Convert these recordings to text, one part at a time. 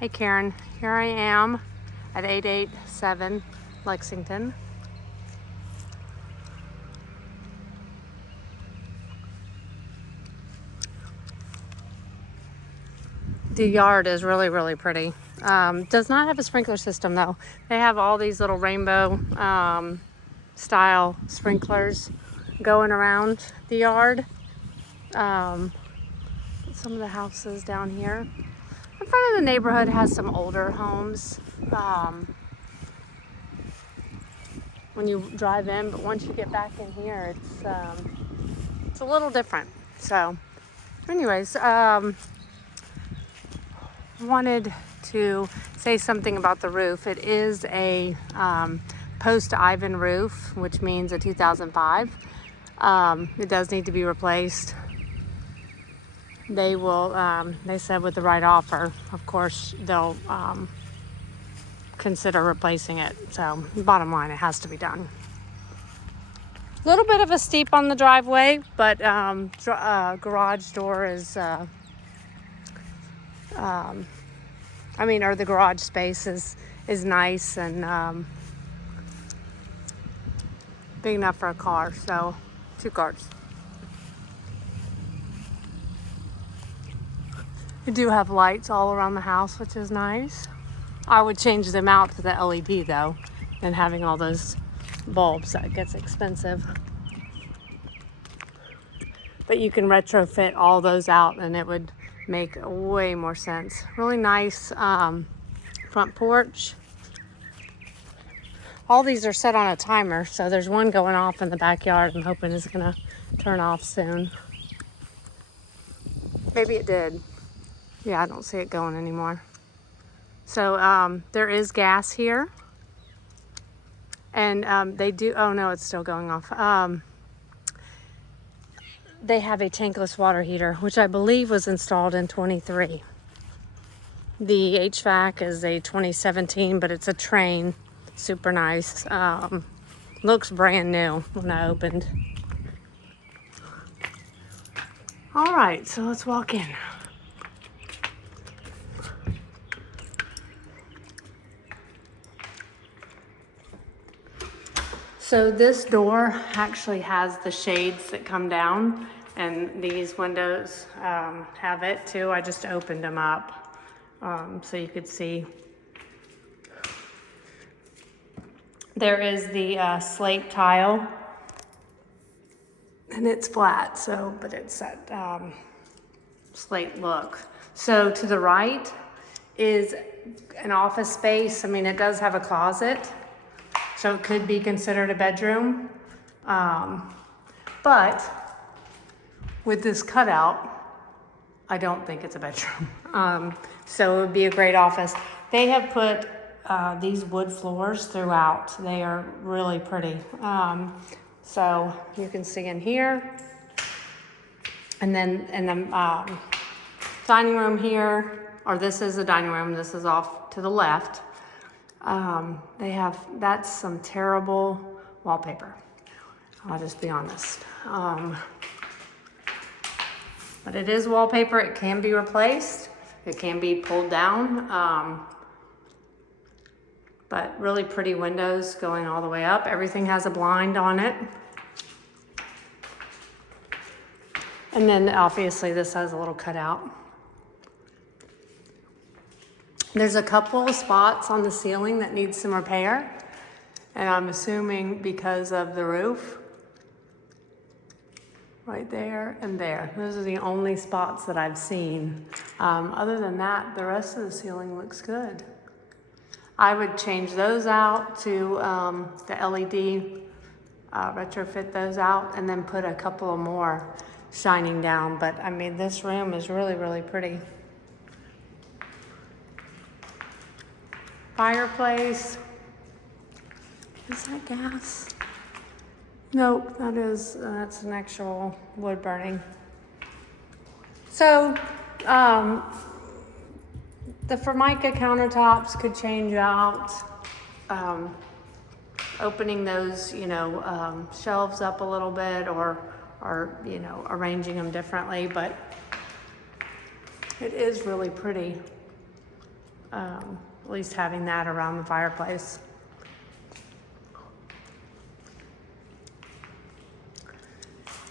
Hey Karen, here I am at 887 Lexington. The yard is really pretty. Does not have a sprinkler system though. They have all these little rainbow style sprinklers going around the yard. Some of the houses down here. In front of the neighborhood has some older homes when you drive in, but once you get back in here, it's a little different. So, anyways, wanted to say something about the roof. It is a post-Ivan roof, which means a 2005. It does need to be replaced. They will, they said with the right offer, of course, they'll consider replacing it. So bottom line, it has to be done. A little bit of a steep on the driveway, but garage door is, or the garage space is nice and big enough for a car. So 2 cars. We do have lights all around the house, which is nice. I would change them out to the LED though, and having all those bulbs, that gets expensive. But you can retrofit all those out and it would make way more sense. Really nice front porch. All these are set on a timer, so there's one going off in the backyard. I'm hoping it's gonna turn off soon. Maybe it did. Yeah, I don't see it going anymore. So there is gas here. And they do, oh no, it's still going off. They have a tankless water heater, which I believe was installed in 23. The HVAC is a 2017, but it's a Train. Super nice. Looks brand new when I opened. All right, so let's walk in. So this door actually has the shades that come down, and these windows have it too. I just opened them up so you could see. There is the slate tile, and it's flat, so, but it's that slate look. So to the right is an office space. I mean, it does have a closet, so it could be considered a bedroom. But with this cutout, I don't think it's a bedroom. So it would be a great office. They have put these wood floors throughout. They are really pretty. So you can see in here. And then in the dining room here, or this is the dining room, this is off to the left. They have, that's some terrible wallpaper. I'll just be honest. But it is wallpaper. It can be replaced. It can be pulled down. But really pretty windows going all the way up. Everything has a blind on it. And then obviously this has a little cutout. There's a couple of spots on the ceiling that need some repair, and I'm assuming because of the roof. Right there and there. Those are the only spots that I've seen. Other than that, the rest of the ceiling looks good. I would change those out to the LED, retrofit those out, and then put a couple of more shining down. But I mean, this room is really pretty. Fireplace. Is that gas? Nope, that's an actual wood burning. So the Formica countertops could change out. Opening those, shelves up a little bit, or arranging them differently, but it is really pretty. at least having that around the fireplace.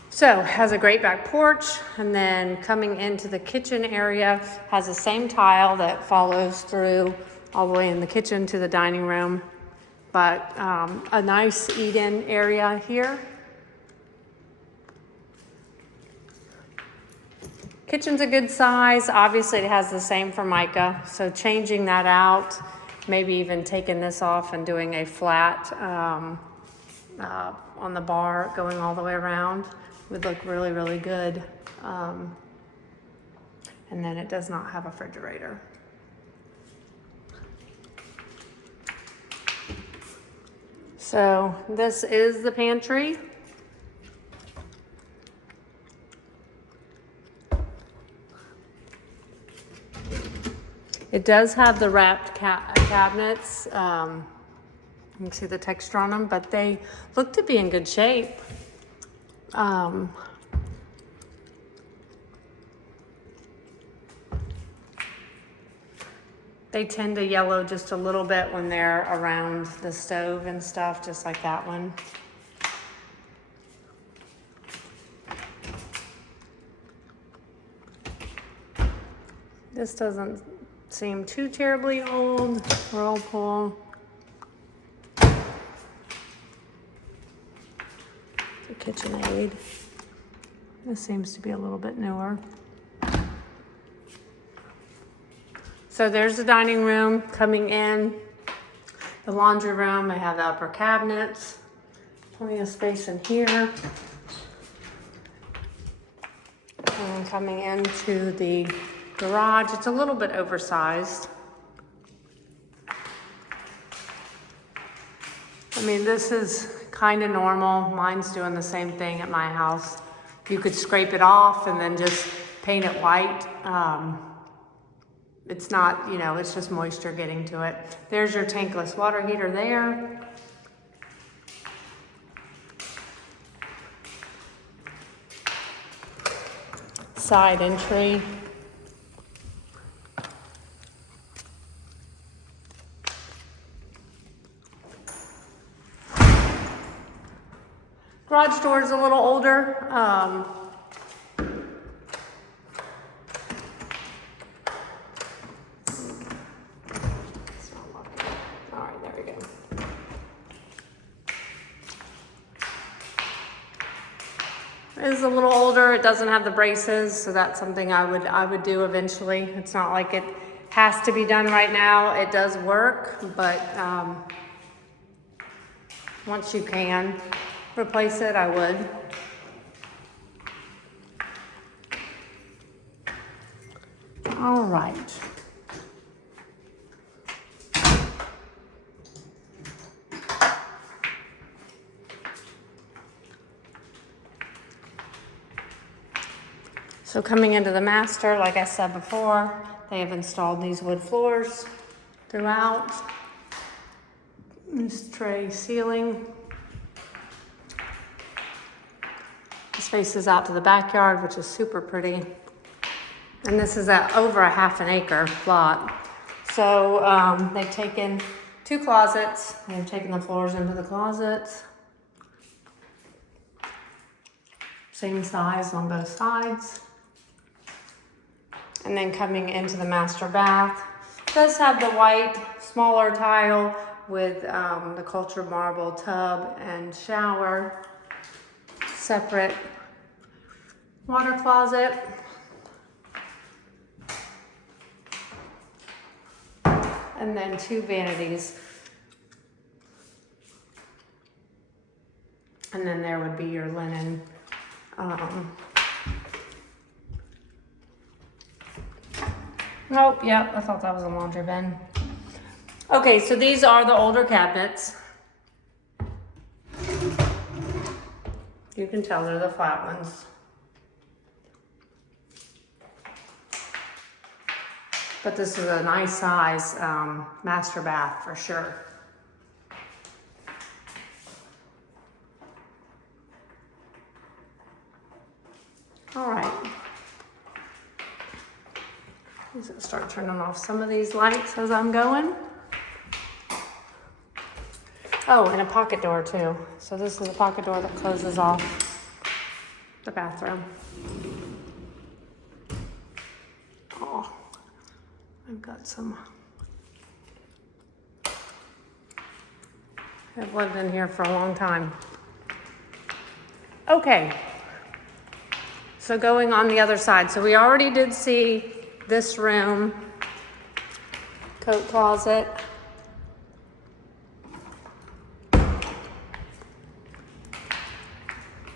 So has a great back porch, and then coming into the kitchen area has the same tile that follows through all the way in the kitchen to the dining room, but a nice eat-in area here. Kitchen's a good size. Obviously it has the same formica, so changing that out, maybe even taking this off and doing a flat on the bar going all the way around would look really, really good. And then it does not have a refrigerator. So this is the pantry. It does have the wrapped cabinets. You can see the texture on them, but they look to be in good shape. They tend to yellow just a little bit when they're around the stove and stuff, just like that one. This doesn't seem too terribly old. Whirlpool. It's a KitchenAid. This seems to be a little bit newer. So there's the dining room coming in. The laundry room, I have the upper cabinets. Plenty of space in here. And coming into the garage, it's a little bit oversized. I mean, this is kind of normal. Mine's doing the same thing at my house. You could scrape it off and then just paint it white. It's not, you know, it's just moisture getting to it. There's your tankless water heater there. Side entry. Garage door is a little older. It is a little older. It doesn't have the braces, so that's something I would do eventually. It's not like it has to be done right now. It does work, but once you can replace it, I would. All right. So coming into the master, like I said before, they have installed these wood floors throughout. This tray ceiling. This faces out to the backyard, which is super pretty. And this is at over a half an acre lot. So they've taken 2 closets. They've taken the floors into the closets. Same size on both sides. And then coming into the master bath, it does have the white, smaller tile with the cultured marble tub and shower. Separate water closet. And then 2 vanities. And then there would be your linen. Oh, yeah, I thought that was a laundry bin. Okay, so these are the older cabinets. You can tell they're the flat ones. But this is a nice size master bath for sure. All right. Let's start start turning off some of these lights as I'm going. Oh, and a pocket door too. So this is a pocket door that closes off the bathroom. Oh, I've got some. I've lived in here for a long time. Okay. So going on the other side. So we already did see this room, coat closet.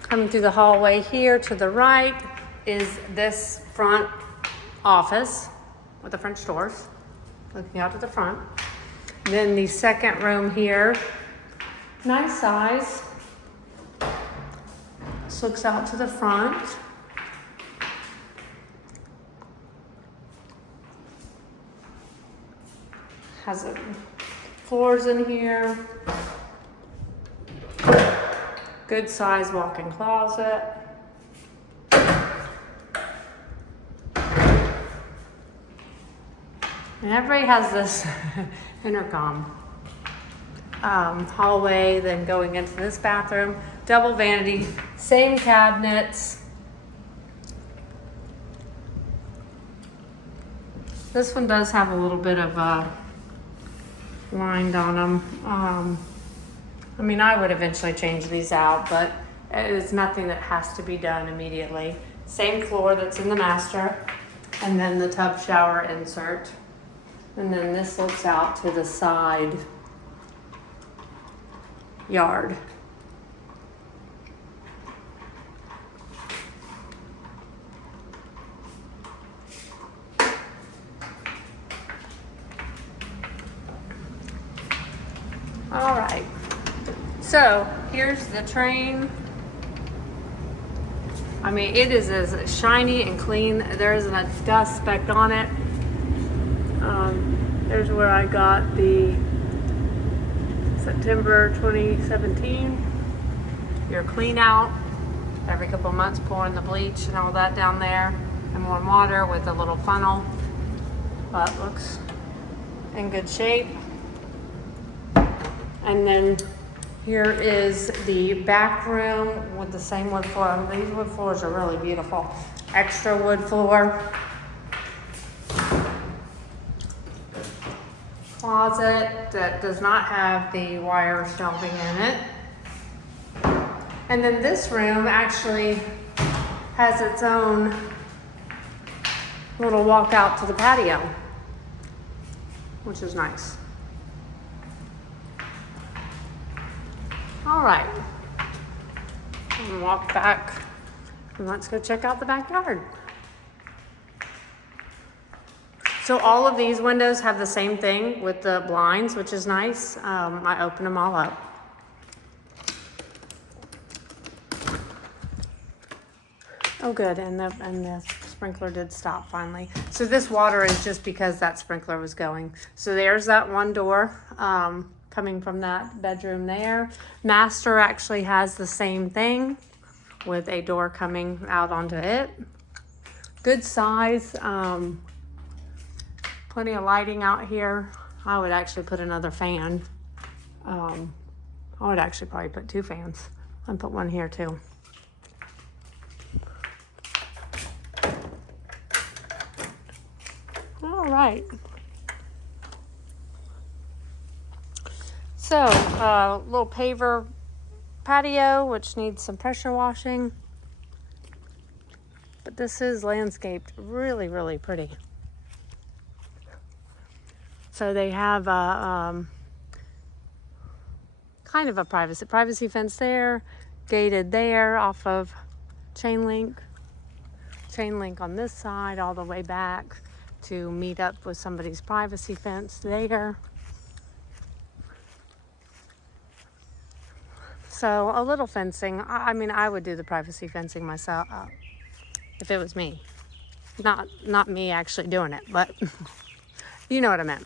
Coming through the hallway here to the right is this front office with the French doors, looking out to the front. Then the second room here, nice size. This looks out to the front. Has floors in here. Good size walk-in closet. And everybody has this intercom. Hallway, then going into this bathroom. Double vanity, same cabinets. This one does have a little bit of lined on them. I mean, I would eventually change these out, but it is nothing that has to be done immediately. Same floor that's in the master, and then the tub shower insert. And then this looks out to the side yard. All right. So here's the train. I mean, it is as shiny and clean. There isn't a dust speck on it. There's where I got the September 2017. Your clean out. Every couple of months pouring the bleach and all that down there. And warm water with a little funnel. But looks in good shape. And then here is the back room with the same wood floor. These wood floors are really beautiful. Extra wood floor. Closet that does not have the wire shelving in it. And then this room actually has its own little walk out to the patio, which is nice. All right, I'm gonna walk back and let's go check out the backyard. So all of these windows have the same thing with the blinds, which is nice. I open them all up. Oh good, and the sprinkler did stop finally. So this water is just because that sprinkler was going. So there's that one door. Coming from that bedroom there. Master actually has the same thing with a door coming out onto it. Good size, plenty of lighting out here. I would actually put another fan. I would actually probably put 2 fans. I'd put one here too. All right. So, little paver patio, which needs some pressure washing. But this is landscaped really, really pretty. So they have a, kind of a privacy fence there, gated there off of chain link on this side all the way back to meet up with somebody's privacy fence there. So a little fencing. I mean, I would do the privacy fencing myself if it was me. Not me actually doing it, but you know what I meant.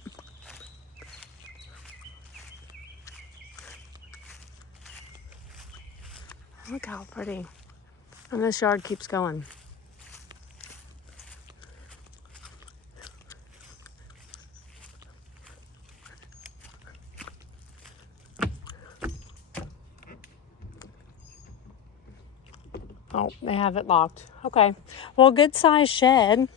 Look how pretty. And this yard keeps going. Oh, they have it locked. Okay. Well, good size shed.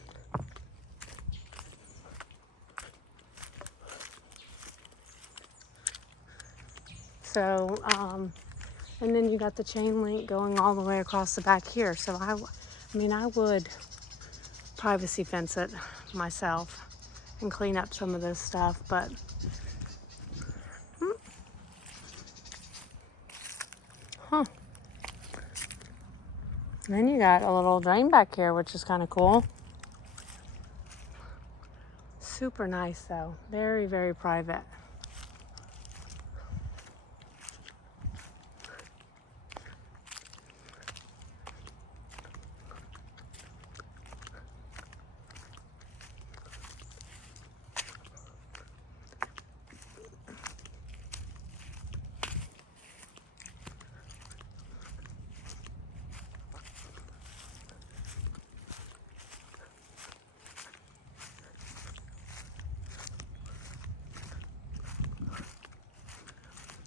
So, and then you got the chain link going all the way across the back here. So I mean, I would privacy fence it myself and clean up some of this stuff, but huh. And then you got a little drain back here, which is kind of cool. Super nice though. Very, very private.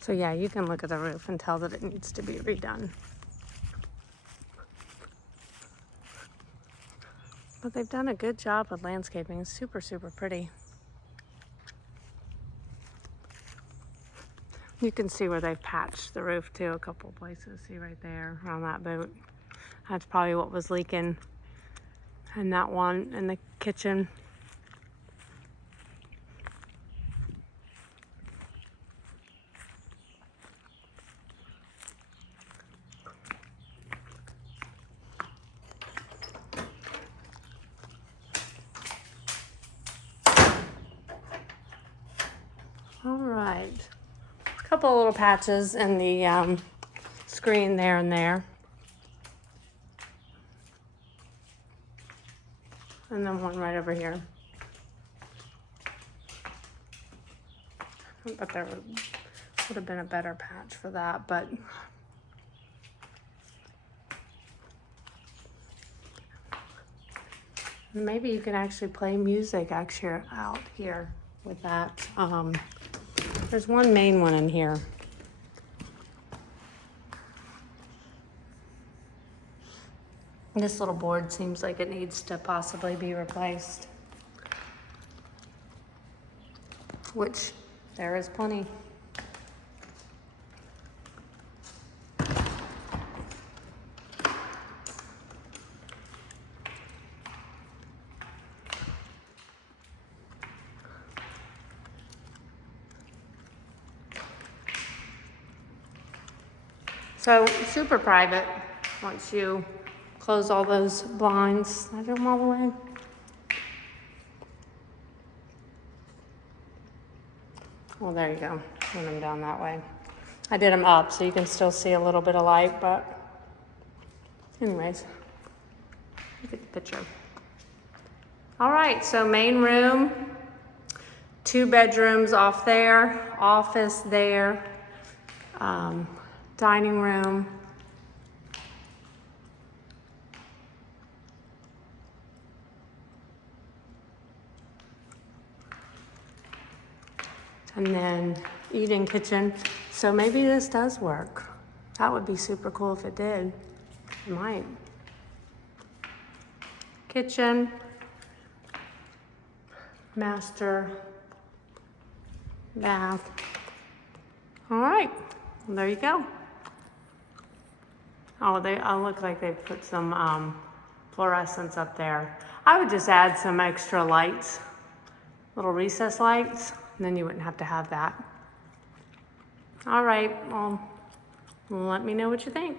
So yeah, you can look at the roof and tell that it needs to be redone. But they've done a good job with landscaping. It's super, super pretty. You can see where they've patched the roof too, a couple places. See right there on that boat. That's probably what was leaking. And that one in the kitchen. All right. A couple of little patches in the screen there and there. And then one right over here. But there would have been a better patch for that, but maybe you can actually play music actually out here with that. There's one main one in here. This little board seems like it needs to possibly be replaced, which there is plenty. So super private once you close all those blinds. I do them all the way. Well, there you go. Turn them down that way. I did them up so you can still see a little bit of light, but anyways, look at the picture. All right, so main room, 2 bedrooms off there, office there, dining room. And then eating kitchen. So maybe this does work. That would be super cool if it did. It might. Kitchen, master, bath. All right, well, there you go. Oh, they look like they put some fluorescents up there. I would just add some extra lights, little recessed lights, and then you wouldn't have to have that. All right, well, let me know what you think.